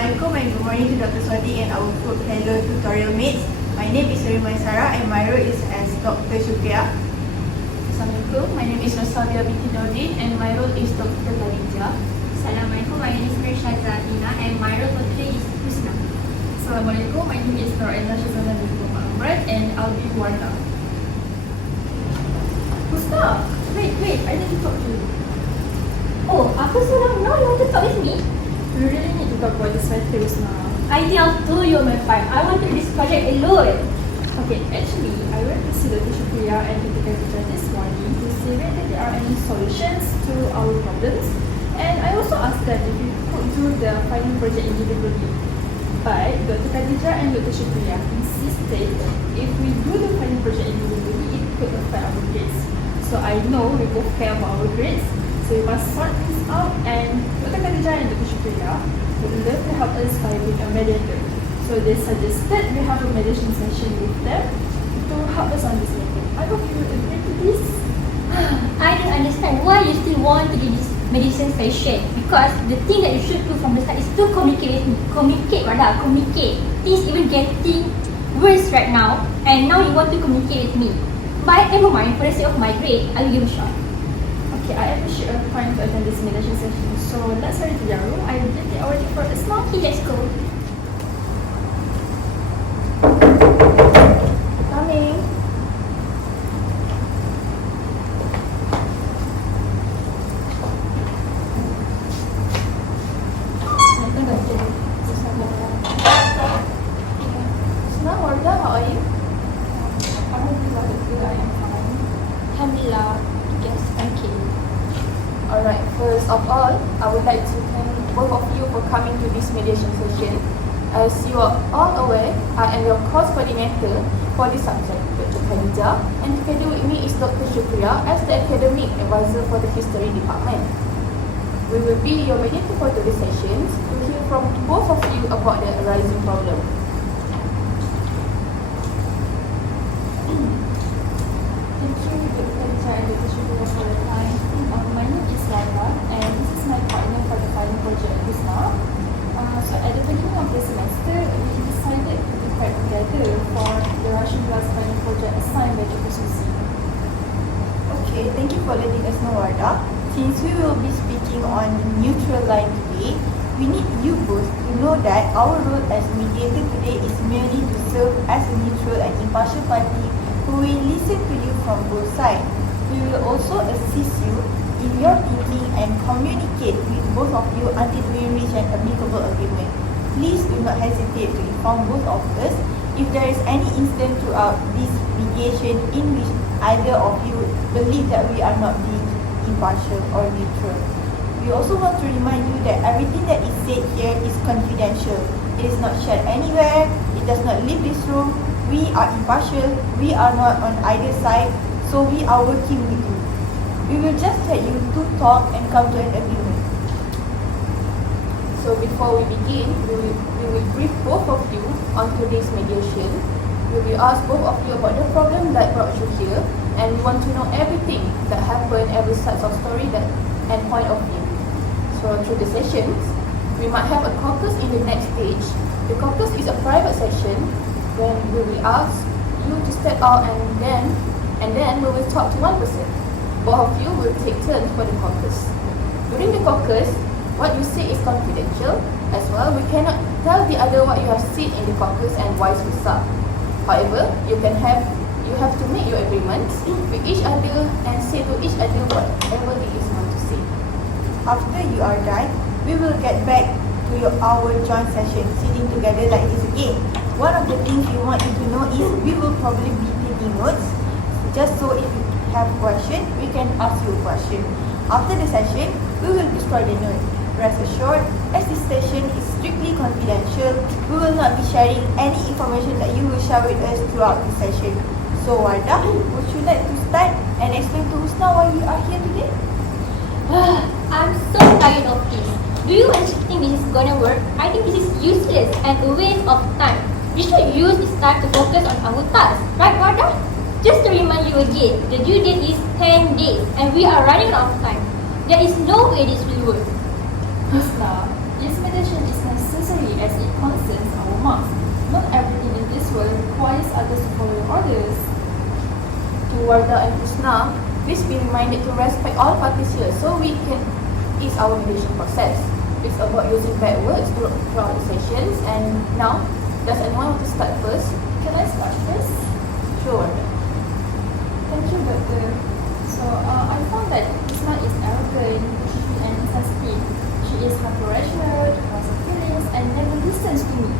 Assalamualaikum and good morning to Dr. Swati and our Food Hello tutorial mates. My name is Surima Sarah and my role is as Dr. Shukriya. Assalamualaikum, my name is Rosabia binti Nordin and my role is Dr. Khadijah. Assalamualaikum, my name is Mirsha Zatina and my role for today is Husna. Assalamualaikum, my name is Nur Aina Shazana binti Muhammad and I'll be Warna. Husna, wait, I need to talk to you. Oh, apa seorang now you want to talk with me? We really need to talk about this matter, Husna. I think I'll tell you my part. I want to do this project alone. Okay, actually, I went to see Dr. Shukriya and Dr. Khadijah this morning to see whether there are any solutions to our problems. And I also asked them if we could do the final project individually. But Dr. Khadijah and Dr. Shukriya insisted if we do the final project individually, it could affect our grades. So I know we both care about our grades, so we must sort this out, and Dr. Khadijah and Dr. Shukriya would love to help us by being a mediator. So they suggested we have a mediation session with them to help us on this matter. I hope you will agree to this. I don't understand why you still want to do this medicine session. Because the thing that you should do from the start is to communicate with me. Communicate. Things even getting worse right now, and now you want to communicate with me. But never mind, for the sake of my grade, I will give a shot. Okay, I appreciate your time to attend this mediation session. So let's hurry to your room. I will take our for a small. Okay, let's go. Coming. Senang, Wardah, how are you? Alhamdulillah, I am fine. Alhamdulillah, yes, thank you. Alright, first of all, I would like to thank both of you for coming to this mediation session. As you are all aware, I am your course coordinator for this subject, Dr. Khadijah, and together with me is Dr. Shukriya as the academic advisor for the history department. We will be your mediator for today's sessions to hear from both of you about the arising problem. Thank you, Dr. Khadijah and Dr. Shukriya for your time. My name is Laila and this is my partner for the final project at Husna. So at the beginning of the semester, we decided to prepare together for the Russian class final project assigned by Dr. Susi. Okay, thank you for letting us know, Wardah. Since we will be speaking on neutral line today, we need you both to know that our role as mediator today is merely to serve as a neutral and impartial party who will listen to you from both sides. We will also assist you in your thinking and communicate with both of you until we reach an amicable agreement. Please do not hesitate to inform both of us if there is any incident throughout this mediation in which either of you believe that we are not being impartial or neutral. We also want to remind you that everything that is said here is confidential. It is not shared anywhere. It does not leave this room. We are impartial. We are not on either side. So we are working with you. We will just let you two talk and come to an agreement. So before we begin, we will brief both of you on today's mediation. We will ask both of you about the problem that brought you here, and we want to know everything that happened, every side of story that and point of view. So through the sessions, we might have a caucus in the next stage. The caucus is a private session when we will ask you to step out and then we will talk to one person. Both of you will take turns for the caucus. During the caucus, what you say is confidential. As well, we cannot tell the other what you have said in the caucus and vice versa. However, you have to make your agreements with each other and say to each other whatever it is want to say. After you are done, we will get back to our joint session, sitting together like this again. One of the things we want you to know is we will probably be taking notes, just so if you have a question, we can ask you a question. After the session, we will destroy the note. Rest assured, as this session is strictly confidential, we will not be sharing any information that you will share with us throughout the session. So Wardah, would you like to start and explain to Husna why we are here today? I'm so tired of this. Do you actually think this is gonna work? I think this is useless and a waste of time. We should use this time to focus on our task, right, Wardah? Just to remind you again, the due date is 10 days and we are running out of time. There is no way this will work. Husna, this mediation is necessary Wardah and Husna, please be reminded to respect all parties here so we can ease our mediation process. It's about using bad words throughout the sessions. And now, does anyone want to start first? Can I start first? Sure, Wardah. Thank you, Doctor. So, I found that Husna is arrogant, pushy, and insensitive. She is hyper-rational, has feelings, and never listens to me.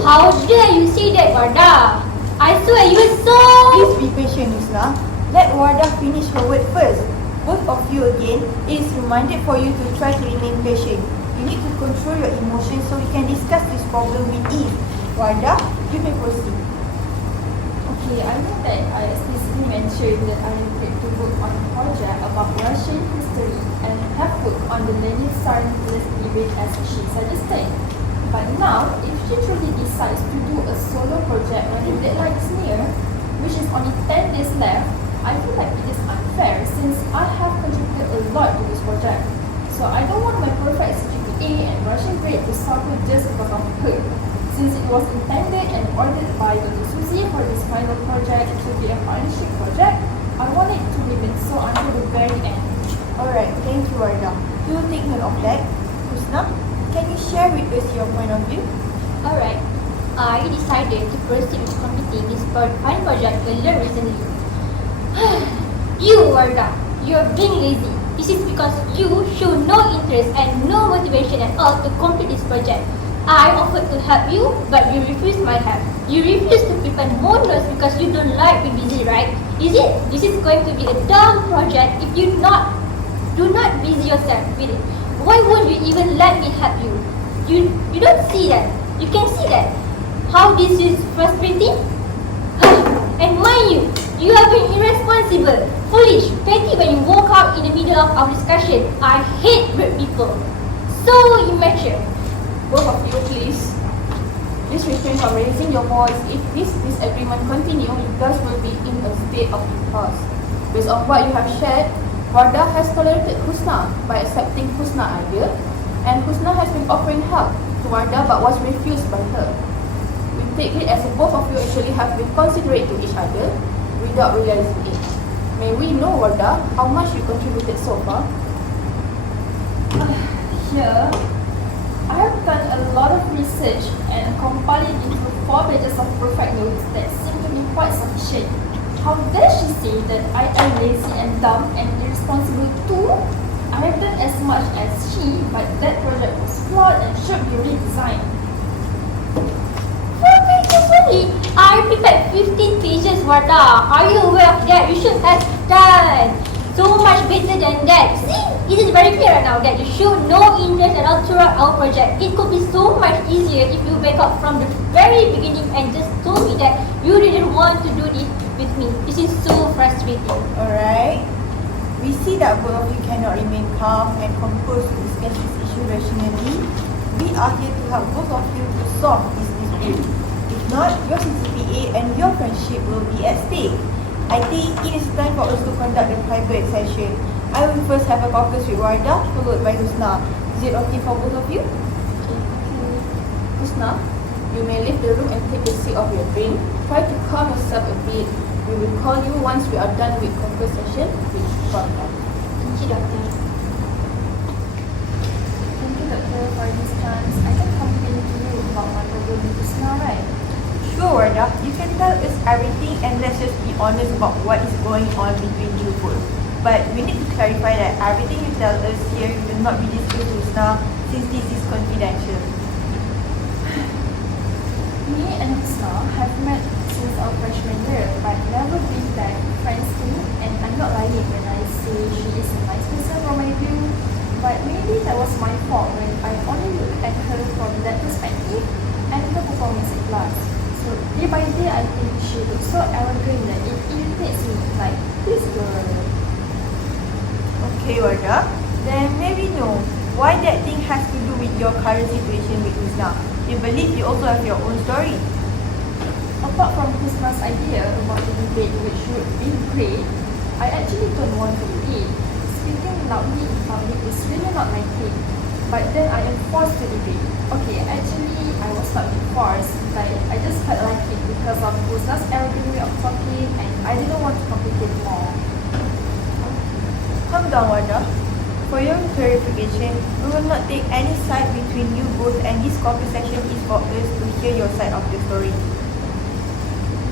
How dare you say that, Wardah? I swear you are so... Please be patient, Husna. Let Wardah finish her word first. Both of you again, it is reminded for you to try to remain patient. You need to control your emotions so we can discuss this problem with ease. Wardah, you may proceed. Okay, I know that I explicitly mentioned that I agreed to work on a project about Russian history and have worked on the Lenin Tsar Nicholas debate as she suggested. But now, if she truly decides to do a solo project when the deadline is near, which is only 10 days left, I feel like it is unfair since I have contributed a lot to this project. So I don't want my perfect CGPA and Russian grade to suffer just because of her. Since it was intended and ordered by Dr. Suzy for this final project to be a partnership project, I want it to remain so until the very end. Alright, thank you, Wardah. We will take note of that. Husna, can you share with us your point of view? Alright, I decided to proceed with completing this fine project earlier recently. You, Wardah, you are being lazy. This is because you show no interest and no motivation at all to complete this project. I offered to help you, but you refused my help. You refused to prepare more notes because you don't like being busy, right? Is it? This is going to be a dumb project if you do not busy yourself with it. Why won't you even let me help you? You don't see that. You can see that. How this is frustrating? And mind you, you have been irresponsible, foolish, petty when you walk out in the middle of our discussion. I hate rude people. So immature. Both of you, please refrain from raising your voice. If this disagreement continues, you guys will be in a state of impasse. Based on what you have shared, Wardah has tolerated Husna by accepting Husna's idea, and Husna has been offering help to Wardah but was refused by her. We take it as if both of you actually have been considerate to each other without realizing it. May we know, Wardah, how much you contributed so far? Here, I have done a lot of research and compiled it into 4 pages of perfect notes that seem to be quite sufficient. How dare she say that I am lazy and dumb and irresponsible too? I have done as much as she, but that project was flawed and should be redesigned. 4 pages only? I prepared 15 pages, Wardah. Are you aware of that? You should have done so much better than that. See, it is very clear now that you show no interest at all throughout our project. It could be so much easier if you back up from the very beginning and just told me that you didn't want to do this with me. This is so frustrating. Alright. We see that both of you cannot remain calm and composed to discuss this issue rationally. We are here to help both of you to solve this dispute. If not, your CCPA and your friendship will be at stake. I think it is time for us to conduct the private session. I will first have a caucus with Wardah, followed by Husna. Is it okay for both of you? Husna, you may leave the room and take a sip of your drink. Try to calm yourself a bit. We will call you once we are done with conversation with Wardah. Thank you, Doctor. Thank you, Doctor, for this chance. I can complain to you about my problem with Husna, right? Sure, Wardah. You can tell us everything and let's just be honest about what is going on between you both. But we need to clarify that everything you tell us here will not be disclosed to Husna since this is confidential. Me and Husna have met since our freshman year, but never been that friends too. And I'm not lying when I say she is a nice person from my view. But maybe that was my fault when I only looked at her from that perspective and her performance in class. So day by day, I think she looks so arrogant that it irritates me. Like, this girl. Okay, Wardah. Then maybe know why that thing has to do with your current situation with Husna. You believe you also have your own story. Apart from Husna's idea about the debate, which would be great, I actually don't want to do it. Speaking loudly in public is really not my thing. But then I am forced to debate. Okay, actually, I was not being forced. Like, I just felt like it because of Husna's arrogant way of talking, and I didn't want to compete down, Wardah. For your clarification, we will not take any side between you both, and this coffee session is for us to hear your side of the story.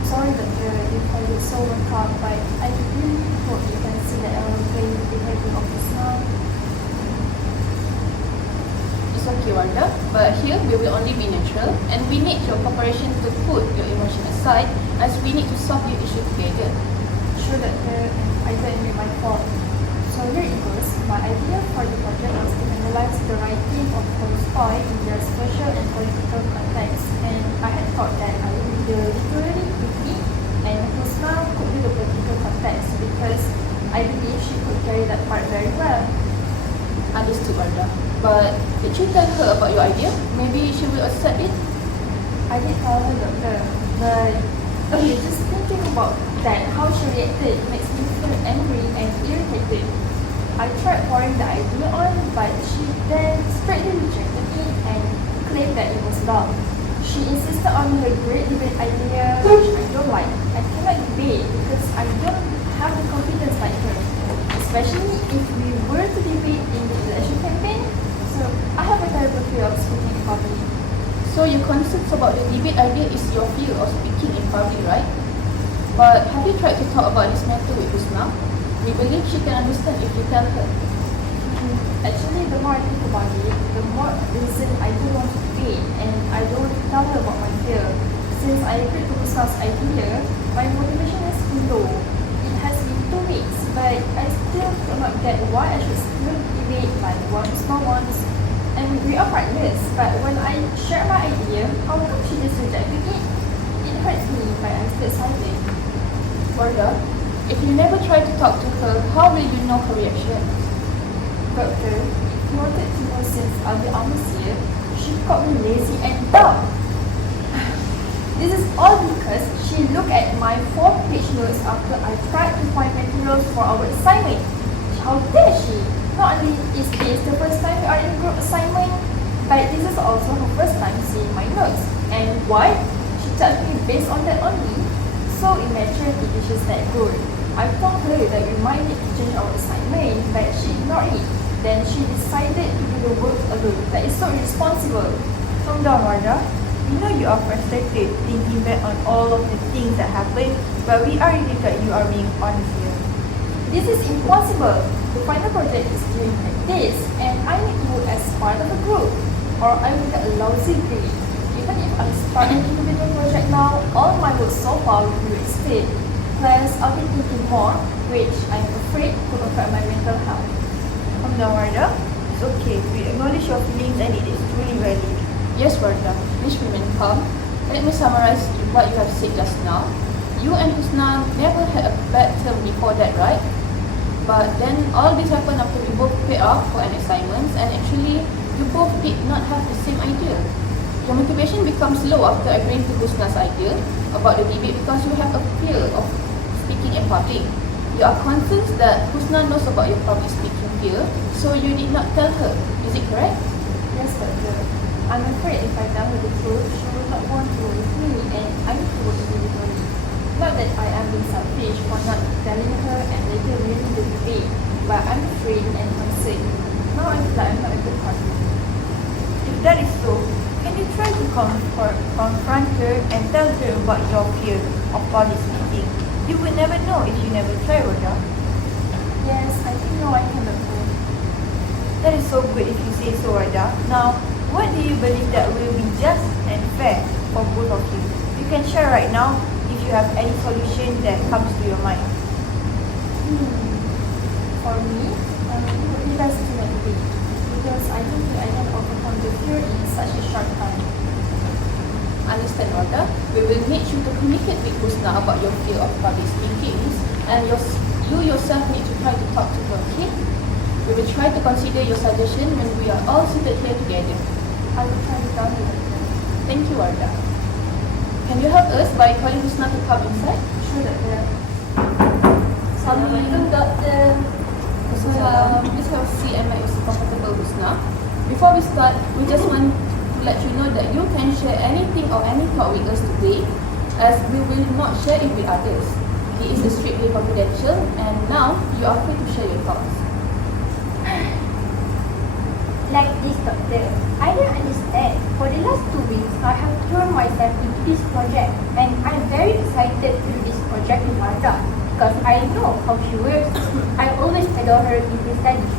Sorry, Doctor, if I look so worked up, but I really hope you can see that I will play with the behavior of this now. It's okay, Wardah, but here we will only be neutral, and we need your cooperation to put your emotion aside, as we need to solve your issue together. Sure, Doctor, and I don't admit my fault. So here it goes. My idea for the project was to analyze the writing of Tolstoy in their social and political context, and I had thought that I would do the literary quickly, and Husna could do the political context because I believe she could carry that part very well. Understood, Wardah. But did you tell her about your idea? Maybe she will accept it? I did tell her, Doctor, but okay, just thinking about that, how she reacted makes me feel angry and irritated. I tried pouring the idea on, but she then straightly rejected it and claimed that it was dumb. She insisted on her great debate idea, which I don't like. I cannot debate because I don't have the confidence like her, especially if we were to debate in the election campaign. So I have a terrible fear of speaking in public. So your concerns about the debate idea is your fear of speaking in public, right? But have you tried to talk about this matter with Husna? We believe she can understand if you tell her. Actually, the more I think about it, the more reason I don't want to debate and I don't want to tell her about my fear. Since I agreed to Husna's idea, my motivation has been low. It has been 2 weeks, but I still cannot get why I should still debate like what Husna wants. And we are partners, but when I share my idea, how come she just rejected it? It hurts me, but I'm still silent. Wardah, if you never try to talk to her, how will you know her reaction? Doctor, if you wanted to know since I'll be honest here, she called me lazy and dumb. This is all because she looked at my 4-page notes after I tried to find materials for our assignment. How dare she? Not only is this the first time we are in group assignment, but this is also her first time seeing my notes. And why? She judged me based on that only. So immature if she's that good. I told her that we might need to change our assignment, but she ignored it. Then she decided to do the work alone. That is so irresponsible. Calm down, Wardah. We know you are frustrated thinking back on all of the things that happened, but we are really glad you are being honest here. This is impossible. The final project is doing like this, and I need to work as part of a group, or I will get a lousy grade. Even if I start an individual project now, all my work so far will be wasted. Plus, I'll be thinking more, which I'm afraid could affect my mental health. Calm down, Wardah. It's okay. We acknowledge your feelings and it is truly valid. Yes, Wardah, please remain calm. Let me summarize what you have said just now. You and Husna never had a bad term before that, right? But then all this happened after we both paid off for an assignment, and actually you both did not have the same idea. Your motivation becomes low after agreeing to Husna's idea about the debate because you have a fear of speaking in public. You are concerned that Husna knows about your public speaking fear, so you did not tell her. Is it correct? Yes, Doctor. I'm afraid if I tell her the truth, she will not want to work with me, and I need to work individually. Not that I am being selfish for not telling her and later winning the debate, but I'm afraid and concerned. Now I feel like I'm not a good partner. If that is so, can you try to confront her and tell her about your fear of public speaking? You will never know if you never try, Wardah. Yes, I think now I can afford. That is so good if you say so, Wardah. Now, what do you believe that will be just and fair for both of you? You can share right now if you have any solution that comes to your mind. For me, it would be best to meditate because I don't think I can overcome the fear in such a short time. Understand, Wardah? We will need you to communicate with Husna about your fear of public speaking, and you yourself need to try to talk to her, okay? We will try to consider your suggestion when we are all seated here together. I will try to tell her. Thank you, Wardah. Can you help us by calling Husna to come inside? Sure, Doctor. Assalamualaikum, Doktor. Please have a seat and make yourself comfortable, Husna. Before we start, we just want to let you know that you can share anything or any thought with us today, as we will not share it with others. It is strictly confidential, and now you are free to share your thoughts. like this, doctor. I don't understand. For the last 2 weeks, I have thrown myself into this project, and I'm very excited to do this project with Wardah because I know how she works. I always adore her in her studies.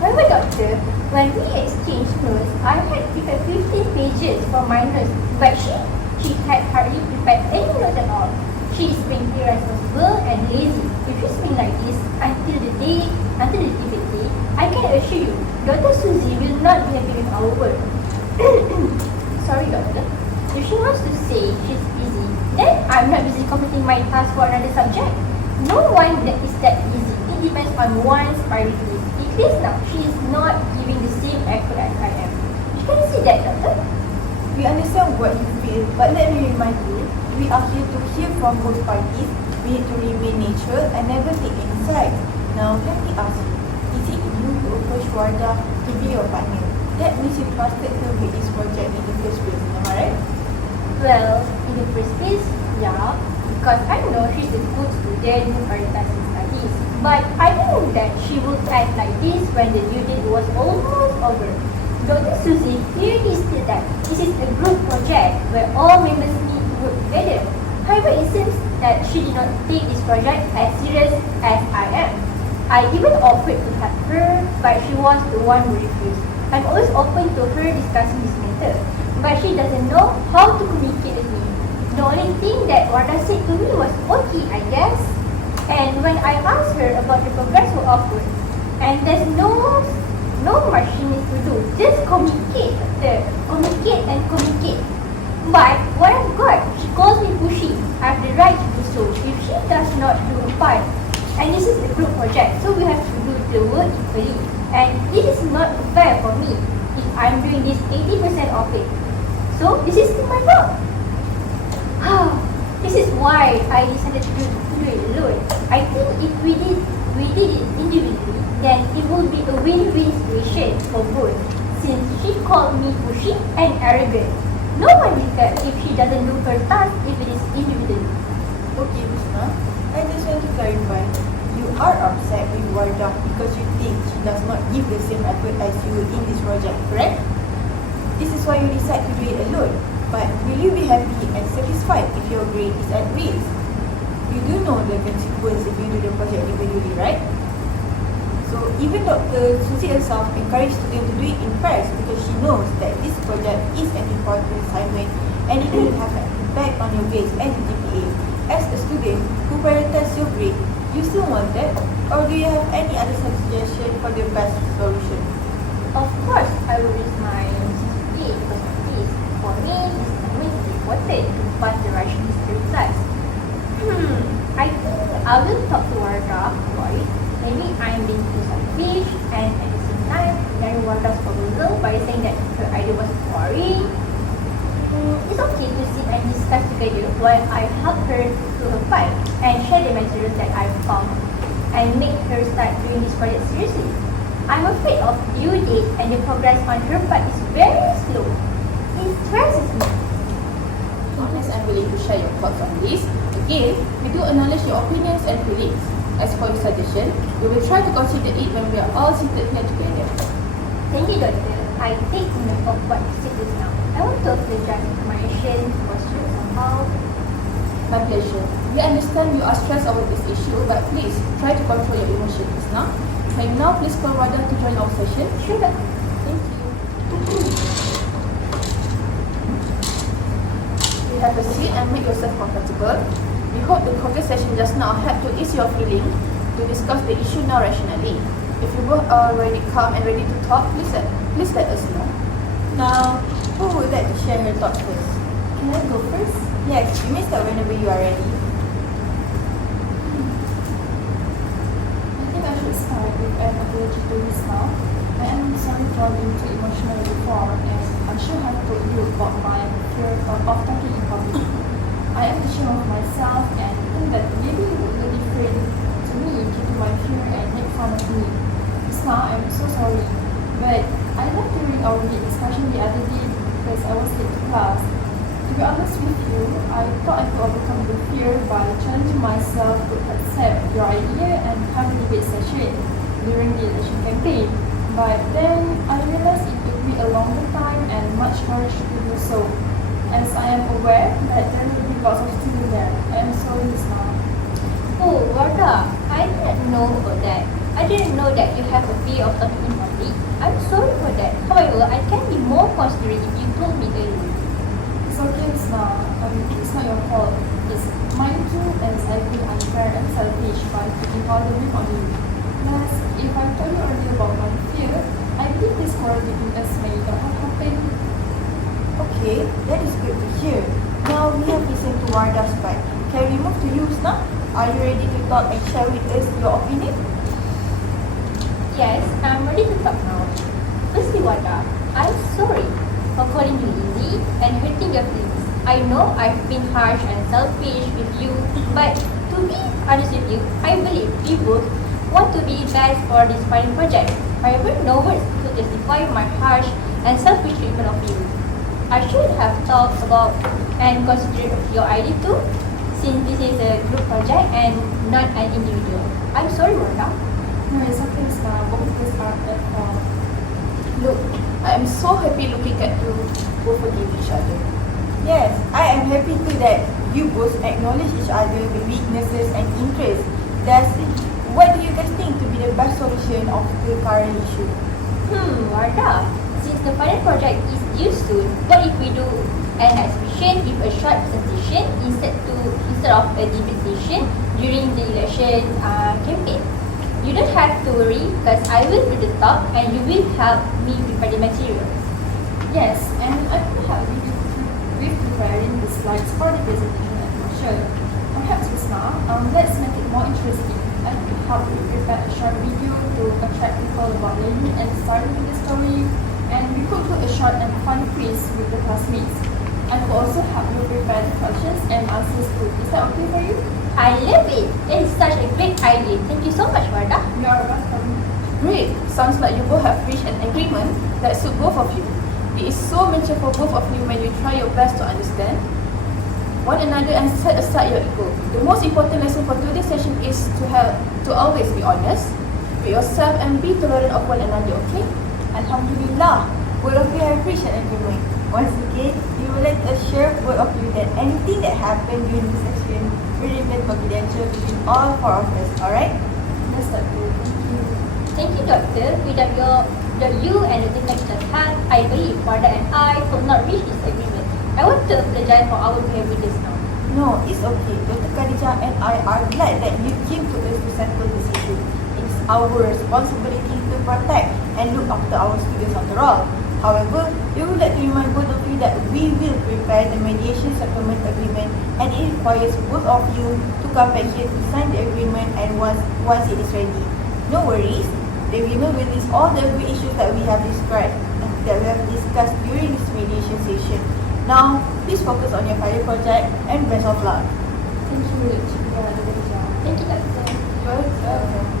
However, doctor, when we exchanged notes, I had prepared 15 pages for my notes, but she had hardly prepared any notes at all. She is being irresponsible and lazy. If she's been like this until the debate day, I can assure you, Dr. Suzy will not be happy with our work. Sorry, doctor. If she wants to say she's busy, then I'm not busy completing my task for another subject. No one that is that busy. It depends on one's priorities. It clears now. She is not giving the same effort as I am. You can see that, doctor. We understand what you feel, but let me remind you, we are here to hear from both parties. We need to remain neutral and never take any side. Now, let me ask you, is it you who approached Wardah to be your partner? That means you trusted her with this project in the first place, am I right? Well, in the first place, yeah, because I know she's a good student who prioritizes studies. But I knew that she would act like this when the due date was almost over. Dr. Suzy clearly stated that this is a group project where all members need to work together. However, it seems that she did not take this project as serious as I am. I even offered to help her, but she was the one who refused. I'm always open to her discussing this matter, but she doesn't know how to communicate with me. The only thing that Wardah said to me was okay, I guess. And when I asked her about the progress work offered, and there's no much she needs to do, just communicate, communicate and communicate. But what I've got, she calls me pushy. I have the right to do so if she does not do her part. And this is a group project, so we have to do the work equally. And it is not fair for me if I'm doing this 80% of it. So this is my fault. This is why I decided to do it alone. I think if we did it individually, then it would be a win-win situation for both. Since she called me pushy and arrogant, no one will care if she doesn't do her task if it is individually. Okay, Husna, I just want to clarify. You are upset with Wardah because you think she does not give the same effort as you in this project, correct? This is why you decide to do it alone. But will you be happy and satisfied if your grade is at risk? You do know the consequence if you do the project individually, right? So even Dr. Suzy herself encouraged students to do it in pairs because she knows that this project is an important assignment and it will have an impact on your grades and your GPA. As a student who prioritizes your grade, you still want that? Or do you have any other suggestion for the best solution? Of course, I will use my GPA because of this. For me, this assignment is important to pass the Russian history class. I think I will talk to Wardah about it. Maybe I'm being too selfish and at the same time ignoring Wardah's proposal by saying that her idea was boring. It's okay to sit and discuss together while I help her through her part and share the materials that I found and make her start doing this project seriously. I'm afraid of due date and the progress on her part is very slow. It stresses me. Honest and willing to share your thoughts on this. Again, we do acknowledge your opinions and feelings. As for your suggestion, we will try to consider it when we are all seated here together. Thank you, doctor. I take note of what you said just now. I want to apologize if my action was rude somehow. My pleasure. We understand you are stressed over this issue, but please try to control your emotions now. Can you now please call Wardah to join our session? Sure, doctor. Thank you. You have a seat and make yourself comfortable. We hope the conversation just now helped to ease your feeling to discuss the issue now rationally. If you both are already calm and ready to talk, please let us know. Now, who would like to share her thoughts first? Can I go first? Yes, you may start whenever you are ready. I think I should start with an apology to Miss now. I am sorry for being too emotional before, and I'm sure I have told you about my fear of talking in public. I am ashamed of myself and think that maybe you would look different to me due to my fear and make fun of me. Now I'm so sorry, but I love to read our meet discussion the other day because I was late to class. To be honest with you, I thought I could overcome the fear by challenging myself to accept your idea and have a debate session during the election campaign. But then I realized it took me a longer time and much courage to do so. As I am aware that there will be lots of students there. I am sorry, Miss Ma. Oh, Wardah, I didn't know about that. I didn't know that you have a fear of talking in public. I'm sorry for that. However, I can be more considerate if you told me earlier. It's okay, Miss Ma. It's not your fault. It's mine too, as I feel unfair and selfish by putting all the blame on you. Plus, if I told you earlier about my fear, I believe this quarrel between us may not have happened. Okay, that is good to hear. Now we have listened to Wardah's part. Can we move to you, Husna? Are you ready to talk and share with us your opinion? Yes, I'm ready to talk now. Firstly, Wardah, I'm sorry for calling you easy and hurting your feelings. I know I've been harsh and selfish with you, but to be honest with you, I believe we both want to be best for this final project. However, no words to justify my harsh and selfish treatment of you. I should have thought about and considered your idea too, since this is a group project and not an individual. I'm sorry, Wardah. No, it's okay, Miss Ma. Both of us are at fault. Look, I am so happy looking at you both forgive each other. Yes, I am happy too that you both acknowledge each other with weaknesses and interests. What do you guys think to be the best solution of the current issue? Wardah, since the final project is due soon, what if we do an exhibition with a short presentation instead of a debate session during the election campaign? You don't have to worry because I will do the talk and you will help me prepare the materials. Yes, and I could help you with preparing the slides for the presentation at Marshall. Perhaps, Miss Ma, let's make it more interesting. I could help you prepare a short video to attract people about learning and starting with the story, and we could do a short and fun quiz with the classmates. I could also help you prepare the questions and answers too. Is that okay for you? I love it. That is such a great idea. Thank you so much, Wardah. You are welcome. Great! Sounds like you both have reached an agreement that suits both of you. It is so mature for both of you when you try your best to understand one another and set aside your ego. The most important lesson for today's session is to always be honest with yourself and be tolerant of one another, okay? Alhamdulillah, both of you have reached an agreement. Once again, we would like to assure both of you that anything that happened during this session will remain confidential between all four of us, alright? Yes, Doctor. Thank you. Thank you, Doctor. Without you and the technical help, I believe Wardah and I could not reach this agreement. I want to apologize for our behavior just now. No, it's okay. Dr. Khadijah and I are glad that you came to us to settle this issue. It's our responsibility to protect and look after our students after all. However, we would like to remind both of you that we will prepare the mediation settlement agreement and it requires both of you to come back here to sign the agreement and once it is ready. No worries, the agreement will list all the agreed issues that we have described and that we have discussed during this mediation session. Now, please focus on your final project and best of luck. Thank you, Cikgu. Thank you, Doctor. Welcome.